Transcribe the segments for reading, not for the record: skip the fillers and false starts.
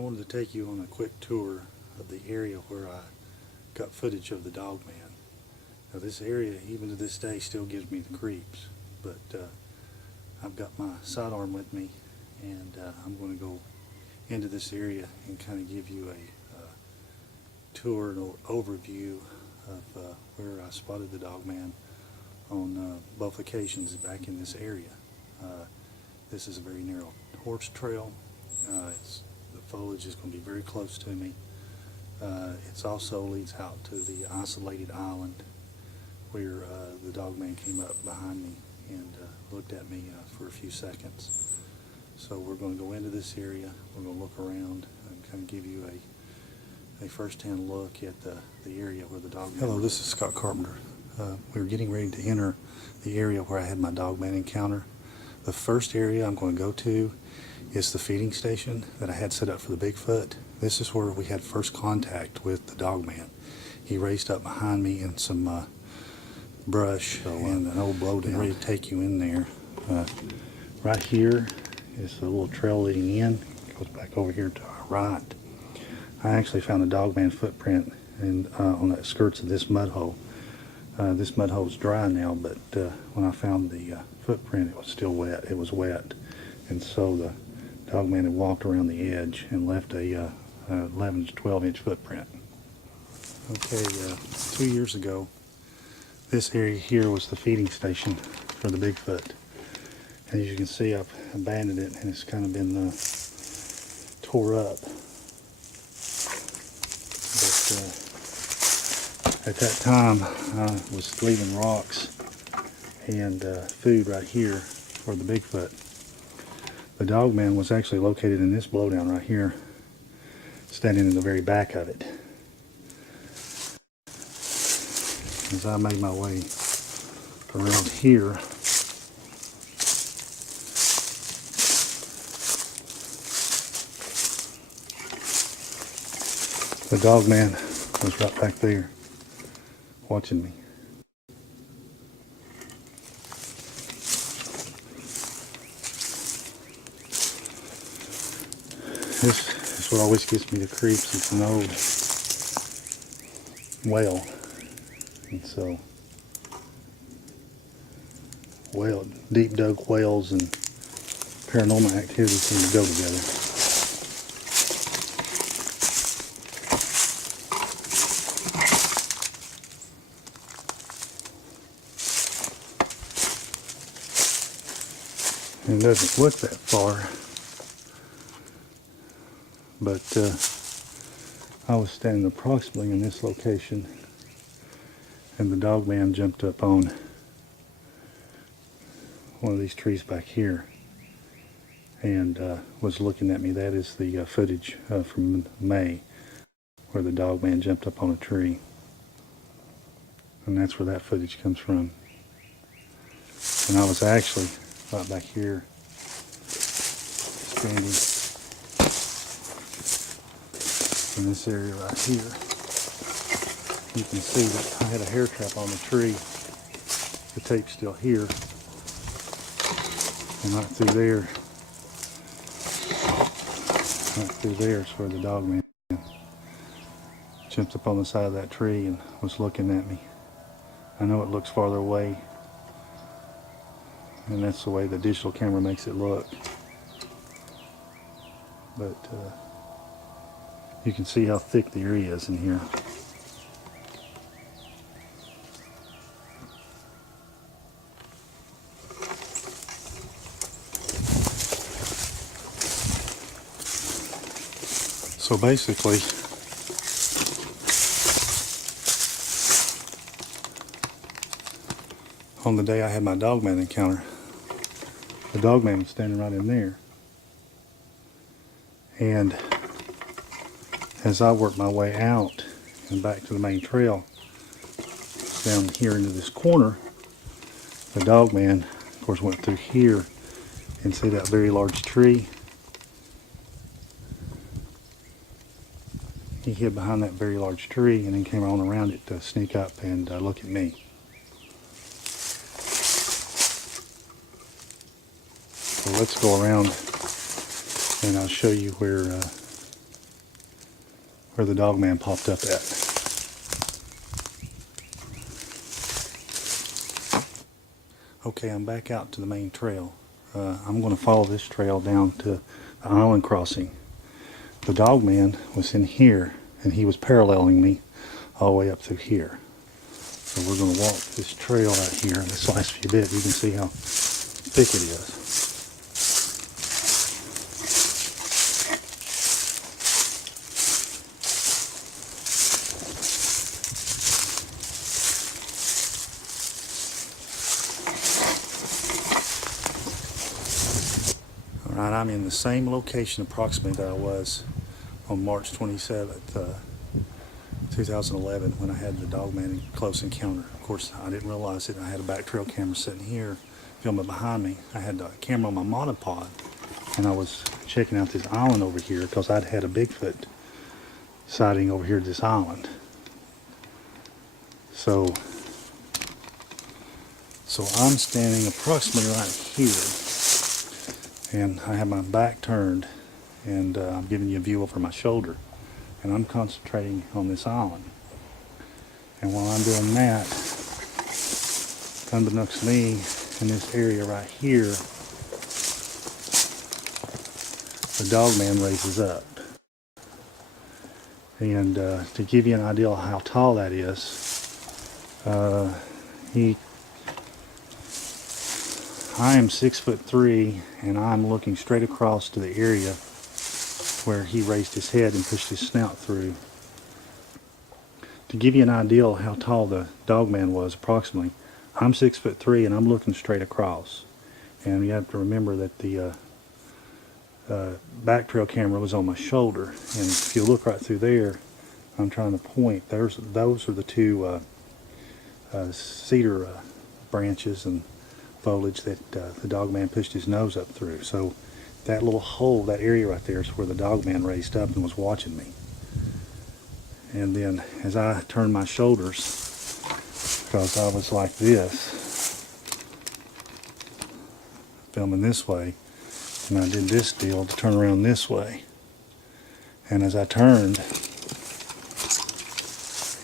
wanted to take you on a quick tour of the area where I got footage of the Dogman. Now this area, even to this day, still gives me the creeps, but I've got my sidearm with me, and I'm going to go into this area and kind of give you a tour and overview of where I spotted the Dogman on both occasions back in this area. This is a very narrow horse trail. The foliage is going to be very close to me. It also leads out to the isolated island where the Dogman came up behind me and looked at me for a few seconds. So we're going to go into this area, we're going to look around and kind of give you a first-hand look at the area where the Dogman... Hello, this is Scott Carpenter. We're getting ready to enter the area where I had my Dogman encounter. The first area I'm going to go to is the feeding station that I had set up for the Bigfoot. This is where we had first contact with the Dogman. He raised up behind me in some brush and an old blowdown. Ready to take you in there. Right here is a little trail leading in. It goes back over here to our right. I actually found a Dogman footprint on the skirts of this mud hole. This mud hole is dry now, but when I found the footprint, it was still wet. It was wet, and so the Dogman had walked around the edge and left a 11 to 12 inch footprint. Okay, 2 years ago, this area here was the feeding station for the Bigfoot. As you can see, I've abandoned it and it's kind of been tore up. But at that time, I was leaving rocks and food right here for the Bigfoot. The Dogman was actually located in this blowdown right here, standing in the very back of it. As I made my way around here, the Dogman was right back there watching me. This is what always gives me the creeps. It's an old well, and so deep dug wells and paranormal activity seem to go together. And it doesn't look that far, but I was standing approximately in this location, and the Dogman jumped up on one of these trees back here and was looking at me. That is the footage from May where the Dogman jumped up on a tree, and that's where that footage comes from. And I was actually right back here standing in this area right here. You can see that I had a hair trap on the tree. The tape's still here. And right through there is where the Dogman jumped up on the side of that tree and was looking at me. I know it looks farther away, and that's the way the digital camera makes it look. But you can see how thick the area is in here. So basically, on the day I had my Dogman encounter, the Dogman was standing right in there. And as I worked my way out and back to the main trail, down here into this corner, the Dogman, of course, went through here and see that very large tree. He hid behind that very large tree and then came on around it to sneak up and look at me. So let's go around and I'll show you where where the Dogman popped up at. Okay, I'm back out to the main trail. I'm going to follow this trail down to the island crossing. The Dogman was in here, and he was paralleling me all the way up through here. So we're going to walk this trail out here. This last few bit, you can see how thick it is. Alright, I'm in the same location approximately that I was on March 27th, 2011 when I had the Dogman close encounter. Of course, I didn't realize it. I had a back trail camera sitting here filming behind me. I had the camera on my monopod, and I was checking out this island over here because I'd had a Bigfoot sighting over here at this island. So I'm standing approximately right here, and I have my back turned, and I'm giving you a view over my shoulder, and I'm concentrating on this island. And while I'm doing that, unbeknownst to me, in this area right here, the Dogman raises up. And to give you an idea of how tall that is, I am 6'3", and I'm looking straight across to the area where he raised his head and pushed his snout through. To give you an idea of how tall the Dogman was approximately, I'm 6'3", and I'm looking straight across. And you have to remember that the back trail camera was on my shoulder, and if you look right through there, I'm trying to point. Those are the two cedar branches and foliage that the Dogman pushed his nose up through. So that little hole, that area right there, is where the Dogman raised up and was watching me. And then as I turned my shoulders, because I was like this, filming this way, and I did this deal to turn around this way. And as I turned,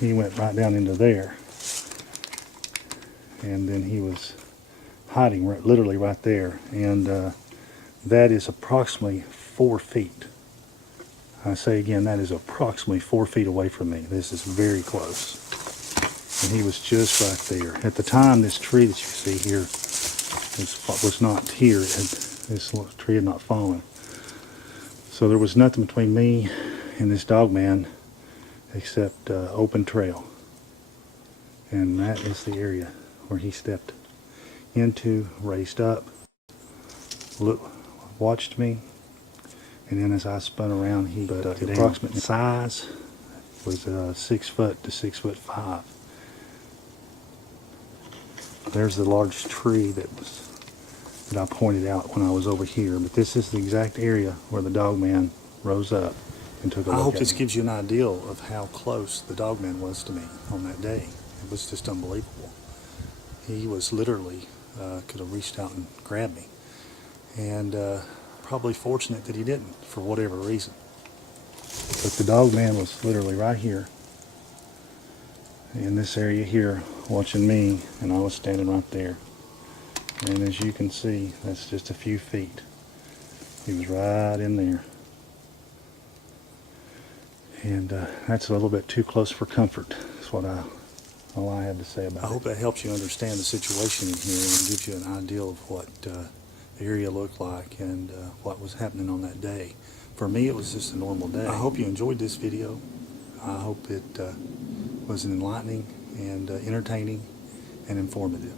he went right down into there. And then he was hiding literally right there. And that is approximately 4 feet. I say again, that is approximately 4 feet away from me. This is very close. And he was just right there. At the time, this tree that you see here was not here. This tree had not fallen. So there was nothing between me and this Dogman except open trail. And that is the area where he stepped into, raised up, watched me, and then as I spun around, he the approximate size was 6 foot to 6'5". There's the large tree that I pointed out when I was over here, but this is the exact area where the Dogman rose up and took a look at me. I hope this gives you an idea of how close the Dogman was to me on that day. It was just unbelievable. He was literally could have reached out and grabbed me, and probably fortunate that he didn't for whatever reason. But the Dogman was literally right here in this area here watching me, and I was standing right there. And as you can see, that's just a few feet. He was right in there. And that's a little bit too close for comfort. That's all I have to say about it. I hope that helps you understand the situation in here and gives you an idea of what the area looked like and what was happening on that day. For me, it was just a normal day. I hope you enjoyed this video. I hope it was enlightening and entertaining and informative.